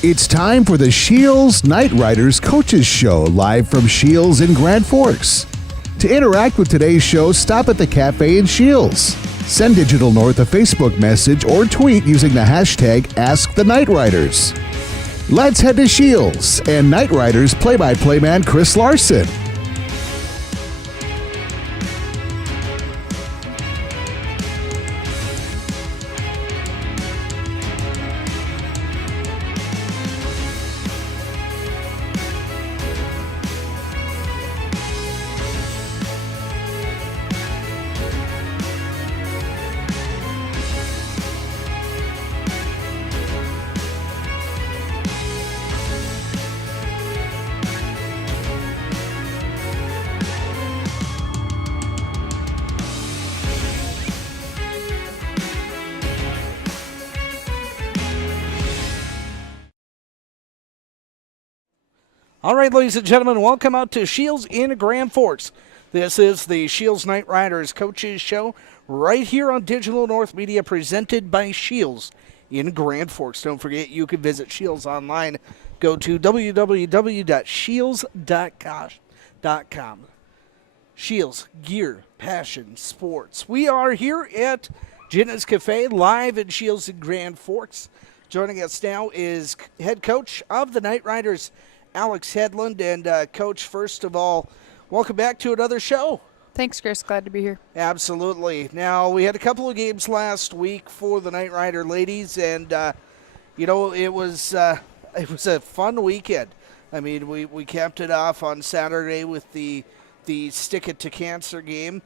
It's time for the Scheels Knightriders Coaches Show, live from Scheels in Grand Forks. To interact with today's show, stop at the cafe in Scheels. Send Digital North a Facebook message or tweet using the hashtag AskTheKnightriders. Let's head to Scheels and Knightriders play-by-play man Chris Larson. All right, ladies and gentlemen, welcome out to Scheels in Grand Forks. This is the Scheels Knightriders Coaches Show right here on Digital North Media, presented by Scheels in Grand Forks. Don't forget, you can visit Scheels online. Go to www.scheels.com. Scheels, gear, passion, sports. We are here at Ginna's Cafe, live in Scheels in Grand Forks. Joining us now is head coach of the Knightriders, Alex Hedlund. And Coach, first of all, welcome back to another show. Thanks, Chris. Glad to be here. Absolutely. Now, we had a couple of games last week for the Knightrider ladies, and it was a fun weekend. I mean, we capped it off on Saturday with the Stick It to Cancer game,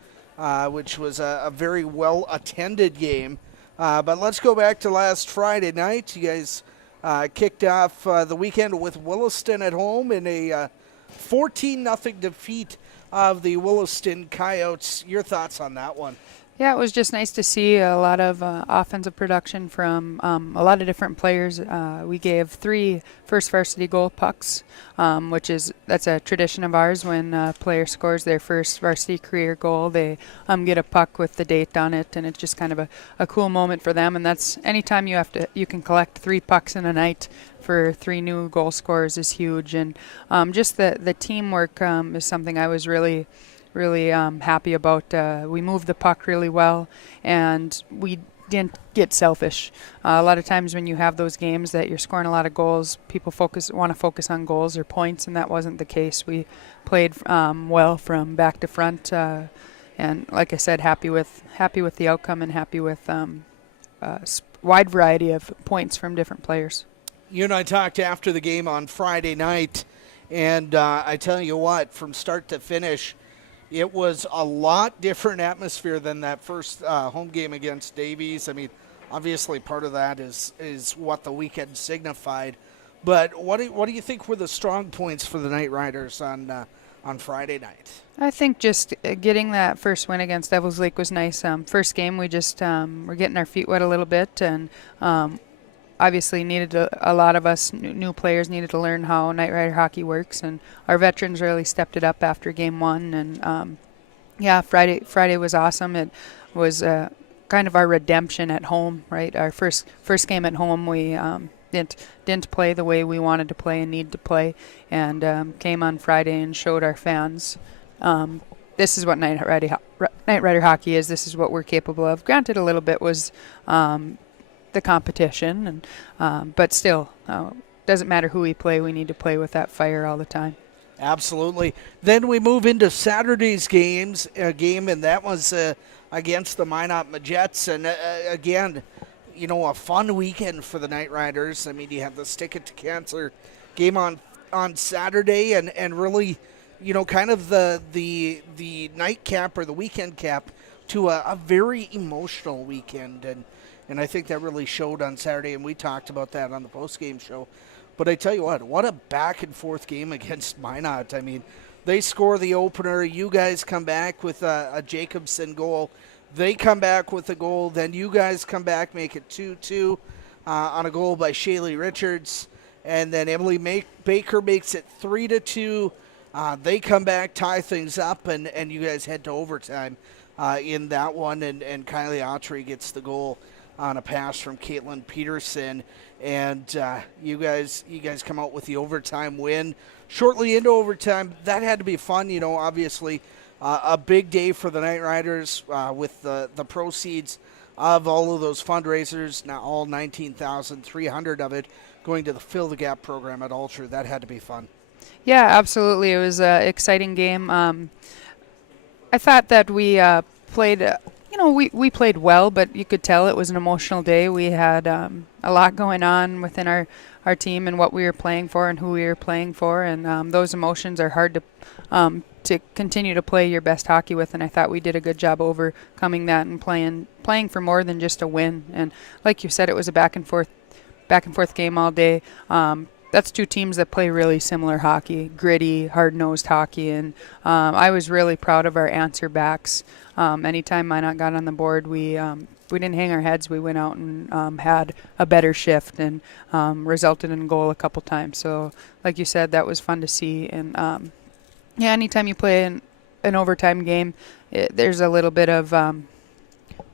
which was a very well attended game. But let's go back to last Friday night. You guys kicked off the weekend with Williston at home in a 14-0 defeat of the Williston Coyotes. Your thoughts on that one? Yeah, it was just nice to see a lot of offensive production from a lot of different players. We gave 3 first varsity goal pucks, that's a tradition of ours. When a player scores their first varsity career goal, they get a puck with the date on it, and it's just kind of a cool moment for them. And that's anytime you can collect 3 pucks in a night for 3 new goal scorers is huge. And just the teamwork is something I was really happy about. We moved the puck really well, and we didn't get selfish. A lot of times when you have those games that you're scoring a lot of goals, people want to focus on goals or points, and that wasn't the case. We played well from back to front, and like I said, happy with the outcome and happy with wide variety of points from different players. You and I talked after the game on Friday night, and I tell you what, from start to finish, it was a lot different atmosphere than that first home game against Davies. I mean, obviously part of that is what the weekend signified. But what do you think were the strong points for the Knightriders on Friday night? I think just getting that first win against Devils Lake was nice. First game, we just were getting our feet wet a little bit, and obviously needed a lot of us new players needed to learn how Knightrider hockey works, and our veterans really stepped it up after game 1. And Friday was awesome. It was kind of our redemption at home, right? Our first game at home, we didn't play the way we wanted to play and need to play, and came on Friday and showed our fans this is what Knightrider hockey is. This is what we're capable of. Granted, a little bit was the competition, and but still, doesn't matter who we play. We need to play with that fire all the time. Absolutely. Then we move into Saturday's game, and that was against the Minot Majets. And again, a fun weekend for the Knightriders. I mean, you have the Stick It to Cancer game on Saturday, and really, kind of the nightcap or the weekend cap to a very emotional weekend. And I think that really showed on Saturday, and we talked about that on the post-game show. But I tell you what a back-and-forth game against Minot. I mean, they score the opener. You guys come back with a Jacobson goal. They come back with a goal. Then you guys come back, make it 2-2 on a goal by Shaylee Richards. And then Emily Baker makes it 3-2. They come back, tie things up, and you guys head to overtime in that one. And Kylie Autry gets the goal. on a pass from Caitlin Peterson, and you guys come out with the overtime win. Shortly into overtime, that had to be fun. Obviously, a big day for the Knightriders with the proceeds of all of those fundraisers. Now all 19,300 of it going to the Fill the Gap program at Ultra. That had to be fun. Yeah, absolutely. It was an exciting game. I thought that we played. We played well, but you could tell it was an emotional day. We had a lot going on within our team and what we were playing for and who we were playing for, and those emotions are hard to continue to play your best hockey with. And I thought we did a good job overcoming that and playing for more than just a win. And like you said, it was a back and forth game all day. That's two teams that play really similar hockey, gritty, hard-nosed hockey, and I was really proud of our answer backs. Anytime Minot got on the board, we didn't hang our heads. We went out and had a better shift and resulted in a goal a couple times. So, like you said, that was fun to see. And anytime you play an overtime game, there's a little bit of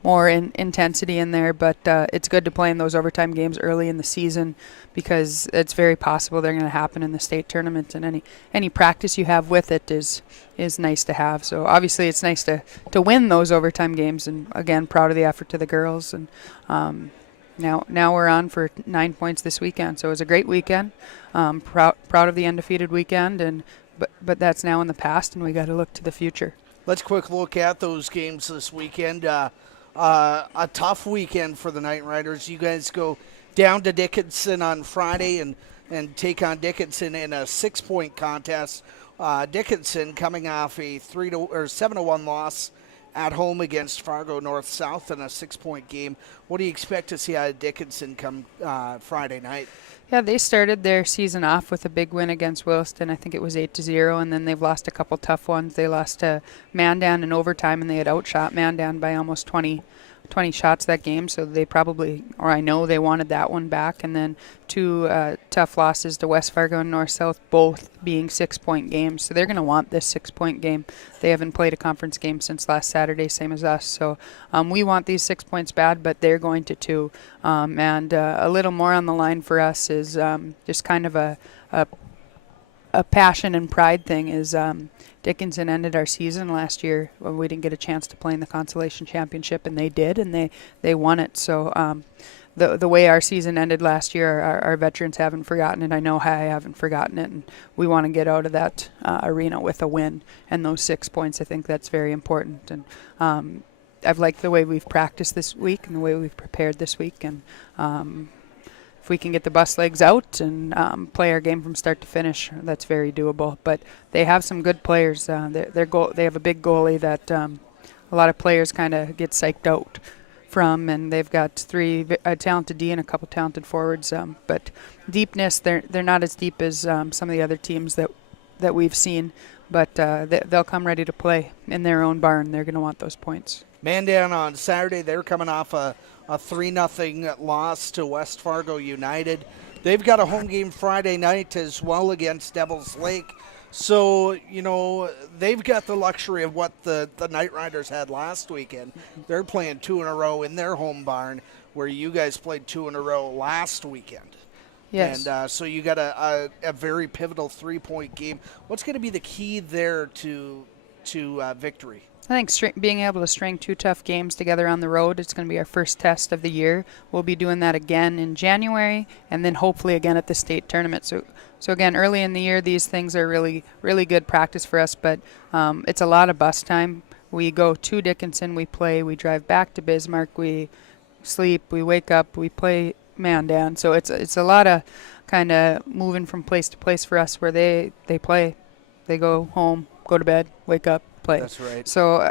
more intensity in there, but it's good to play in those overtime games early in the season because it's very possible they're going to happen in the state tournament, and any practice you have with it is nice to have. So obviously it's nice to win those overtime games, and again, proud of the effort to the girls. And now we're on for 9 points this weekend, so it was a great weekend. Proud of the undefeated weekend, but that's now in the past, and we got to look to the future. Let's quick look at those games this weekend. A tough weekend for the Knightriders. You guys go down to Dickinson on Friday and take on Dickinson in a 6-point contest. Dickinson coming off a 7-1 loss at home against Fargo North South in a 6-point game. What do you expect to see out of Dickinson come Friday night? Yeah, they started their season off with a big win against Williston. I think it was 8-0, and then they've lost a couple tough ones. They lost to Mandan in overtime, and they had outshot Mandan by almost 20 shots that game, so they probably, or I know they wanted that one back. And then two tough losses to West Fargo and North South, both being 6-point games. So they're going to want this 6-point game. They haven't played a conference game since last Saturday, same as us. So we want these 6 points bad, but they're going to too. And a little more on the line for us is just kind of a passion and pride thing is Dickinson ended our season last year when we didn't get a chance to play in the Consolation Championship, and they did, and they won it. So the way our season ended last year, our veterans haven't forgotten it. I know I haven't forgotten it, and we want to get out of that arena with a win. And those 6 points, I think that's very important. And I've liked the way we've practiced this week and the way we've prepared this week. And if we can get the bus legs out and play our game from start to finish, that's very doable. But they have some good players. They have a big goalie that a lot of players kind of get psyched out from, and they've got a talented D and a couple talented forwards. But deepness, they're not as deep as some of the other teams that we've seen. But they'll come ready to play in their own barn. They're going to want those points. Mandan on Saturday, they're coming off a 3-0 loss to West Fargo United. They've got a home game Friday night as well against Devil's Lake. So, they've got the luxury of what the Knightriders had last weekend. They're playing 2 in a row in their home barn, where you guys played 2 in a row last weekend. Yes. And so you got a very pivotal 3-point game. What's going to be the key there to victory? I think being able to string 2 tough games together on the road, it's going to be our first test of the year. We'll be doing that again in January, and then hopefully again at the state tournament. So again, early in the year, these things are really, really good practice for us, but it's a lot of bus time. We go to Dickinson, we play, we drive back to Bismarck, we sleep, we wake up, we play Mandan. So it's a lot of kind of moving from place to place for us, where they play, they go home, go to bed, wake up, play. That's right. So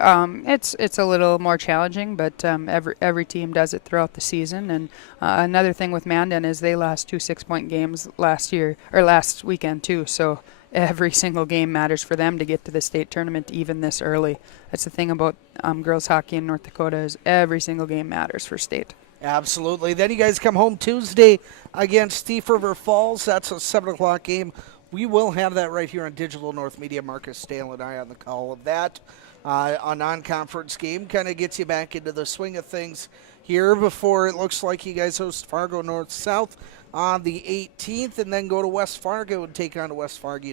it's a little more challenging, but every team does it throughout the season. And another thing with Mandan is they lost 2 6-point games last weekend too. So every single game matters for them to get to the state tournament even this early. That's the thing about girls hockey in North Dakota, is every single game matters for state. Absolutely. Then you guys come home Tuesday against Thief River Falls. That's a 7 o'clock game. We will have that right here on Digital North Media. Marcus Stale and I on the call of that. A non-conference game kind of gets you back into the swing of things here before it looks like you guys host Fargo North-South on the 18th, and then go to West Fargo and take on West Fargo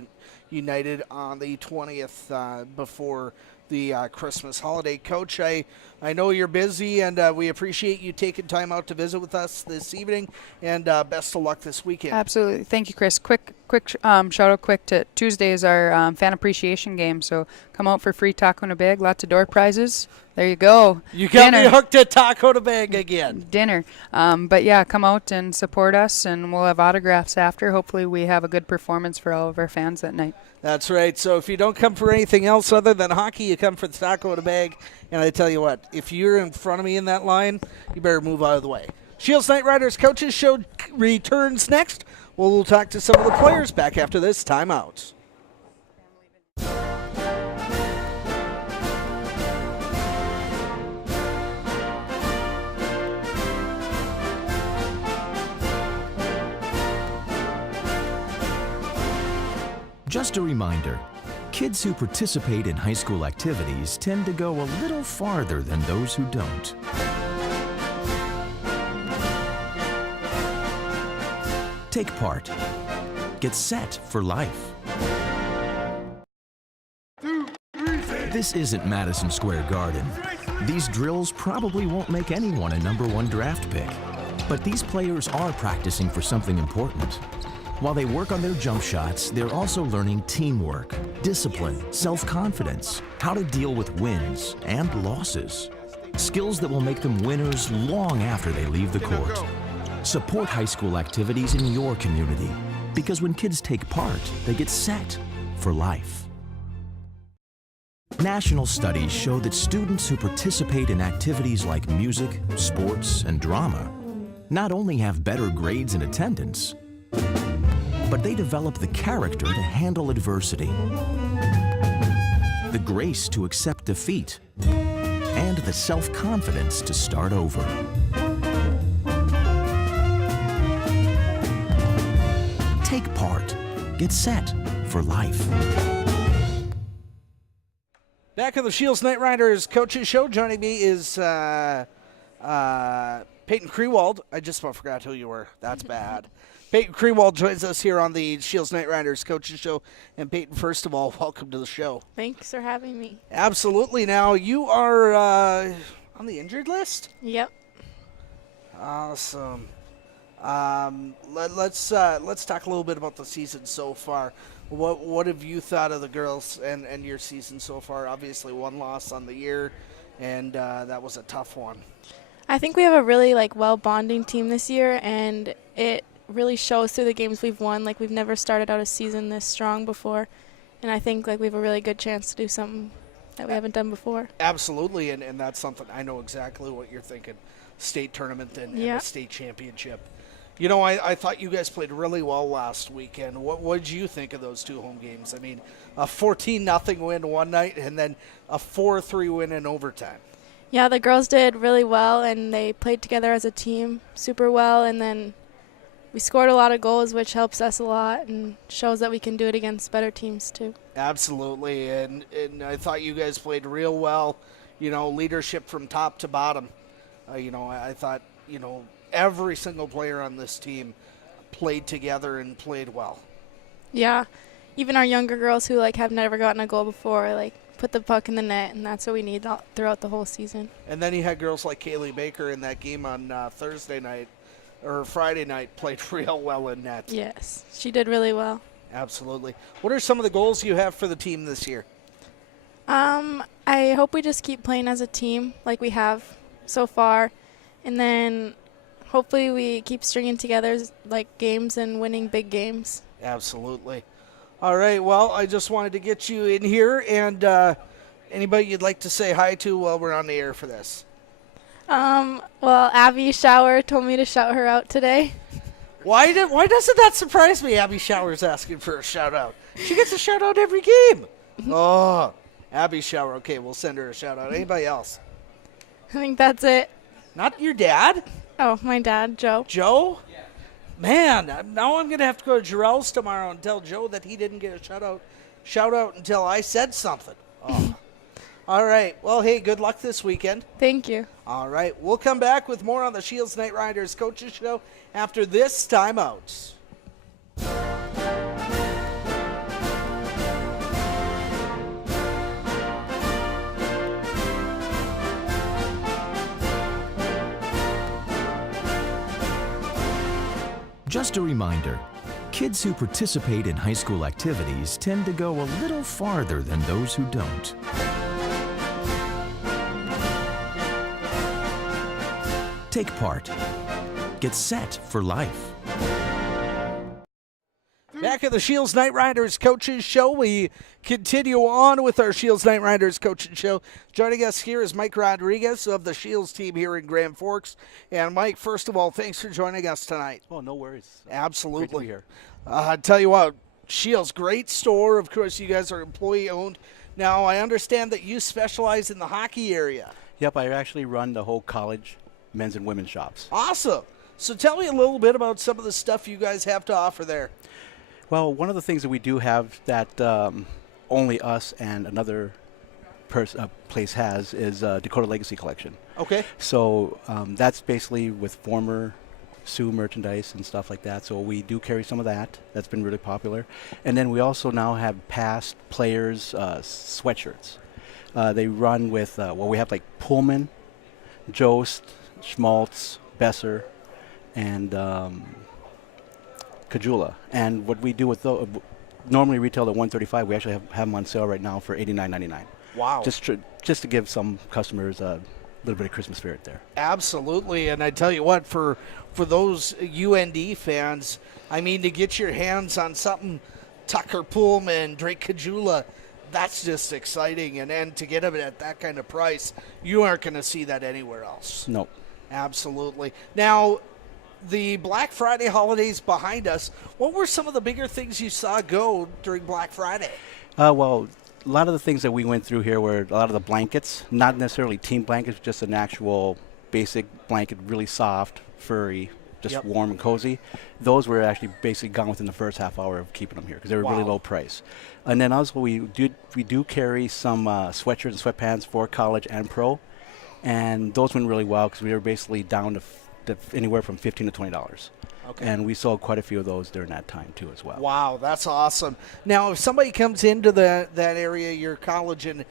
United on the 20th before the Christmas holiday. Coach, I know you're busy, and we appreciate you taking time out to visit with us this evening, and best of luck this weekend. Absolutely. Thank you, Chris. Quick shout out to Tuesday is our fan appreciation game, so come out for free taco and a bag, lots of door prizes. There you go. You got me hooked at taco to bag again. Dinner. But yeah, come out and support us, and we'll have autographs after. Hopefully we have a good performance for all of our fans that night. That's right. So if you don't come for anything else other than hockey, you come for the taco in a bag. And I tell you what, if you're in front of me in that line, you better move out of the way. Scheels Knightriders Coaches Show returns next. We'll talk to some of the players back after this timeout. Just a reminder, kids who participate in high school activities tend to go a little farther than those who don't. Take part. Get set for life. This isn't Madison Square Garden. These drills probably won't make anyone a #1 draft pick. But these players are practicing for something important. While they work on their jump shots, they're also learning teamwork, discipline, self-confidence, how to deal with wins and losses. Skills that will make them winners long after they leave the court. Support high school activities in your community, because when kids take part, they get set for life. National studies show that students who participate in activities like music, sports, and drama not only have better grades and attendance, but they develop the character to handle adversity, the grace to accept defeat, and the self-confidence to start over. Take part. Get set for life. Back on the Scheels Knightriders Coaches Show, joining me is Peyton Krewald. I just about forgot who you were. That's bad. Peyton Krewald joins us here on the Scheels Knightriders Coaches Show. And Peyton, first of all, welcome to the show. Thanks for having me. Absolutely. Now, you are on the injured list? Yep. Awesome. Let's talk a little bit about the season so far. What have you thought of the girls and your season so far? Obviously, one loss on the year, and that was a tough one. I think we have a really well bonding team this year, and it really shows through the games we've won. We've never started out a season this strong before, and I think we have a really good chance to do something that we haven't done before. Absolutely, and that's something I know exactly what you're thinking. State tournament and a state championship. You know, I thought you guys played really well last weekend. What did you think of those two home games? I mean, a 14-0 win one night and then a 4-3 win in overtime. Yeah, the girls did really well, and they played together as a team super well, and then we scored a lot of goals, which helps us a lot and shows that we can do it against better teams too. Absolutely, and I thought you guys played real well, leadership from top to bottom. I thought, every single player on this team played together and played well. Yeah, even our younger girls who have never gotten a goal before, put the puck in the net, and that's what we need throughout the whole season. And then you had girls like Kaylee Baker in that game on Friday night played real well in net. Yes, she did really well. Absolutely. What are some of the goals you have for the team this year? I hope we just keep playing as a team like we have so far, and then hopefully we keep stringing together games and winning big games. Absolutely. All right, well, I just wanted to get you in here, and anybody you'd like to say hi to while we're on the air for this? Well, Abby Shower told me to shout her out today. Why doesn't that surprise me? Abby Shower's asking for a shout-out. She gets a shout-out every game. Oh, Abby Shower. Okay, we'll send her a shout-out. Anybody else? I think that's it. Not your dad? Oh, my dad, Joe. Joe? Man, now I'm going to have to go to Jarrell's tomorrow and tell Joe that he didn't get a shout-out until I said something. Oh. All right. Well, hey, good luck this weekend. Thank you. All right. We'll come back with more on the Scheels Knightriders Coaches Show after this timeout. Just a reminder, kids who participate in high school activities tend to go a little farther than those who don't. Take part. Get set for life. Back at the Scheels Knightriders Coaches Show, we continue on with our Scheels Knightriders Coaches Show. Joining us here is Mike Rodriguez of the Scheels team here in Grand Forks. And Mike, first of all, thanks for joining us tonight. Oh, no worries. Absolutely. Great to be here. I tell you what, Scheels, great store. Of course, you guys are employee-owned. Now, I understand that you specialize in the hockey area. Yep, I actually run the whole college men's and women's shops. Awesome. So tell me a little bit about some of the stuff you guys have to offer there. Well, one of the things that we do have that only us and another place has is Dakota Legacy Collection. Okay. So that's basically with former Sioux merchandise and stuff like that. So we do carry some of that. That's been really popular. And then we also now have past players' sweatshirts. They run with, we have like Pullman, Jost, Schmaltz, Besser, and Kajula. And what we do with those, normally retail at $135, we actually have them on sale right now for $89.99. Wow. Just to give some customers a little bit of Christmas spirit there. Absolutely. And I tell you what, for those UND fans, I mean, to get your hands on something Tucker Pullman, Drake Kajula, that's just exciting. And to get them at that kind of price, you aren't going to see that anywhere else. Nope. Absolutely. Now, the Black Friday holidays behind us, what were some of the bigger things you saw go during Black Friday? Well, a lot of the things that we went through here were a lot of the blankets, not necessarily team blankets, just an actual basic blanket, really soft, furry, just warm and cozy. Those were actually basically gone within the first half hour of keeping them here because they were really low price. And then also we do carry some sweatshirts and sweatpants for college and pro, and those went really well because we were basically down to anywhere from $15 to $20. Okay. And we sold quite a few of those during that time too as well. Wow, that's awesome. Now, if somebody comes into that area, your college and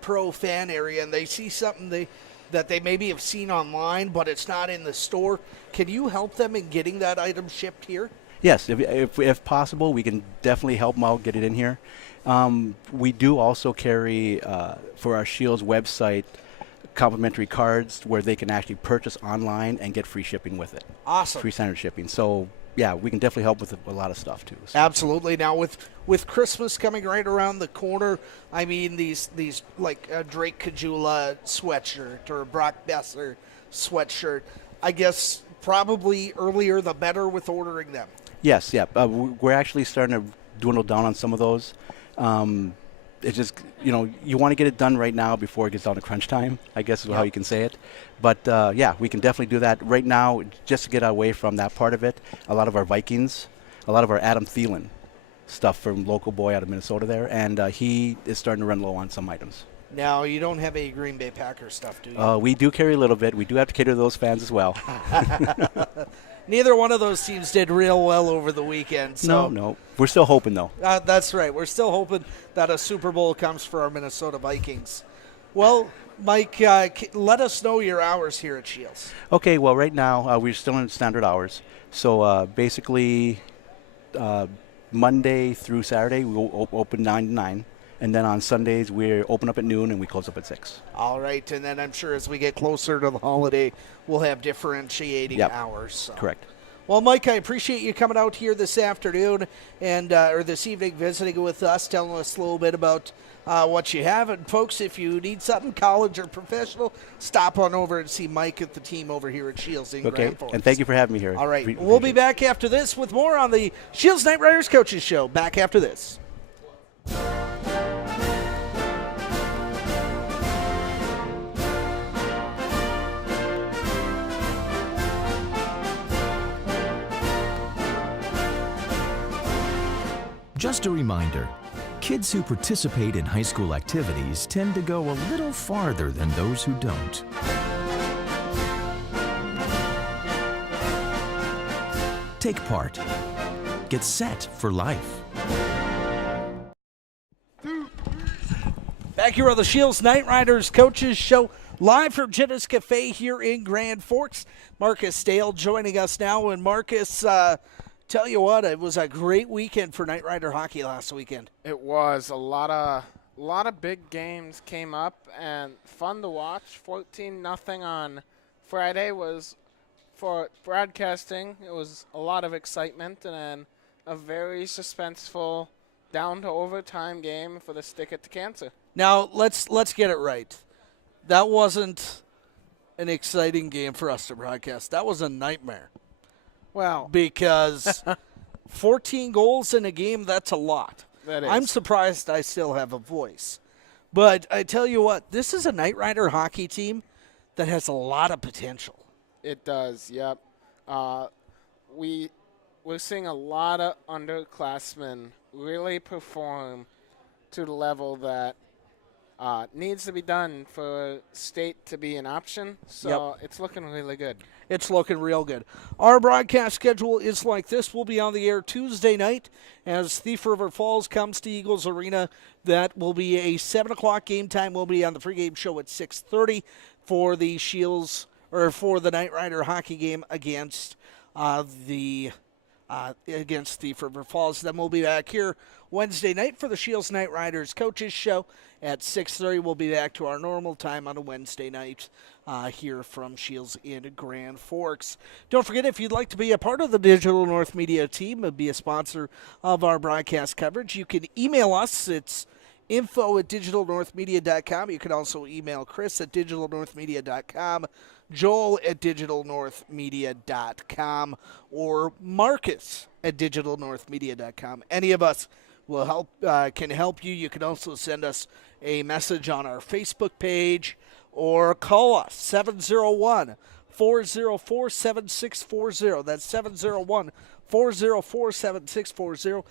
pro fan area, and they see something that they maybe have seen online, but it's not in the store, can you help them in getting that item shipped here? Yes, if possible, we can definitely help them out, get it in here. We do also carry, for our Scheels website, complimentary cards where they can actually purchase online and get free shipping with it. Awesome. Free standard shipping. So, yeah, we can definitely help with a lot of stuff, too. So. Absolutely. Now, with Christmas coming right around the corner, I mean, these like a Drake Kajula sweatshirt or a Brock Besser sweatshirt, I guess probably earlier the better with ordering them. Yes, yeah. We're actually starting to dwindle down on some of those. It's just, you want to get it done right now before it gets down to crunch time, I guess is how you can say it. But, yeah, we can definitely do that. Right now, just to get away from that part of it, a lot of our Vikings, a lot of our Adam Thielen stuff from local boy out of Minnesota there, and he is starting to run low on some items. Now, you don't have any Green Bay Packers stuff, do you? We do carry a little bit. We do have to cater to those fans as well. Neither one of those teams did real well over the weekend. So No. We're still hoping, though. That's right. We're still hoping that a Super Bowl comes for our Minnesota Vikings. Well, Mike, let us know your hours here at Scheels. Okay, well, right now we're still in standard hours. So basically Monday through Saturday, we'll open 9 to 9. And then on Sundays, we open up at noon and we close up at 6. All right. And then I'm sure as we get closer to the holiday, we'll have differentiating hours. So. Correct. Well, Mike, I appreciate you coming out here this afternoon and or this evening visiting with us, telling us a little bit about what you have. And, folks, if you need something, college or professional, stop on over and see Mike at the team over here at Scheels in Grand Forks. And thank you for having me here. All right. We'll be back after this with more on the Scheels Knightriders Coaches Show. Back after this. Just a reminder, Kids who participate in high school activities tend to go a little farther than those who don't. Take part. Get set for life. Back here on the Scheels Knightriders Coaches Show, live from Jenna's Cafe here in Grand Forks. Marcus Dale joining us now. And Marcus, tell you what, it was a great weekend for Knightrider hockey last weekend. It was a lot of big games came up and fun to watch. 14-0 on Friday was for broadcasting. It was a lot of excitement, and then a very suspenseful down to overtime game for the Stick It to Cancer. Now let's get it right. That wasn't an exciting game for us to broadcast. That was a nightmare. Well, Because 14 goals in a game, that's a lot. that is. I'm surprised I still have a voice. But I tell you what, this is a Knightrider hockey team that has a lot of potential. It does, yep. We're seeing a lot of underclassmen really perform to the level that needs to be done for state to be an option. So It's looking really good. It's looking real good. Our broadcast schedule is like this. We'll be on the air Tuesday night as Thief River Falls comes to Eagles Arena. That will be a 7 o'clock game time. We'll be on the pregame show at 6:30 for the Scheels, or for the Knightrider hockey game against against Thief River Falls. Then we'll be back here Wednesday night for the Scheels Knightriders Coaches Show at 6:30. We'll be back to our normal time on a Wednesday night here from Scheels in Grand Forks. Don't forget, if you'd like to be a part of the Digital North Media team and be a sponsor of our broadcast coverage, you can email us. It's info@digitalnorthmedia.com. You can also email Chris at digitalnorthmedia.com, Joel at digitalnorthmedia.com, or Marcus at digitalnorthmedia.com. Any of us will help can help you. You can also send us a message on our Facebook page or call us 701-404-7640. That's 701-404-7640.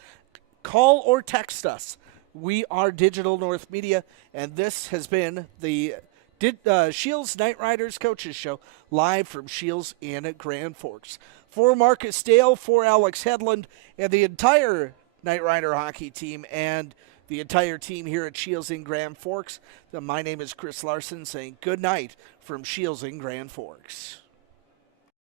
Call or text us. We are Digital North Media, and this has been the Scheels Knightriders Coaches Show, live from Scheels in Grand Forks. For Marcus Dale, for Alex Hedlund, and the entire Knightrider hockey team, and the entire team here at Scheels in Grand Forks, my name is Chris Larson, saying good night from Scheels in Grand Forks.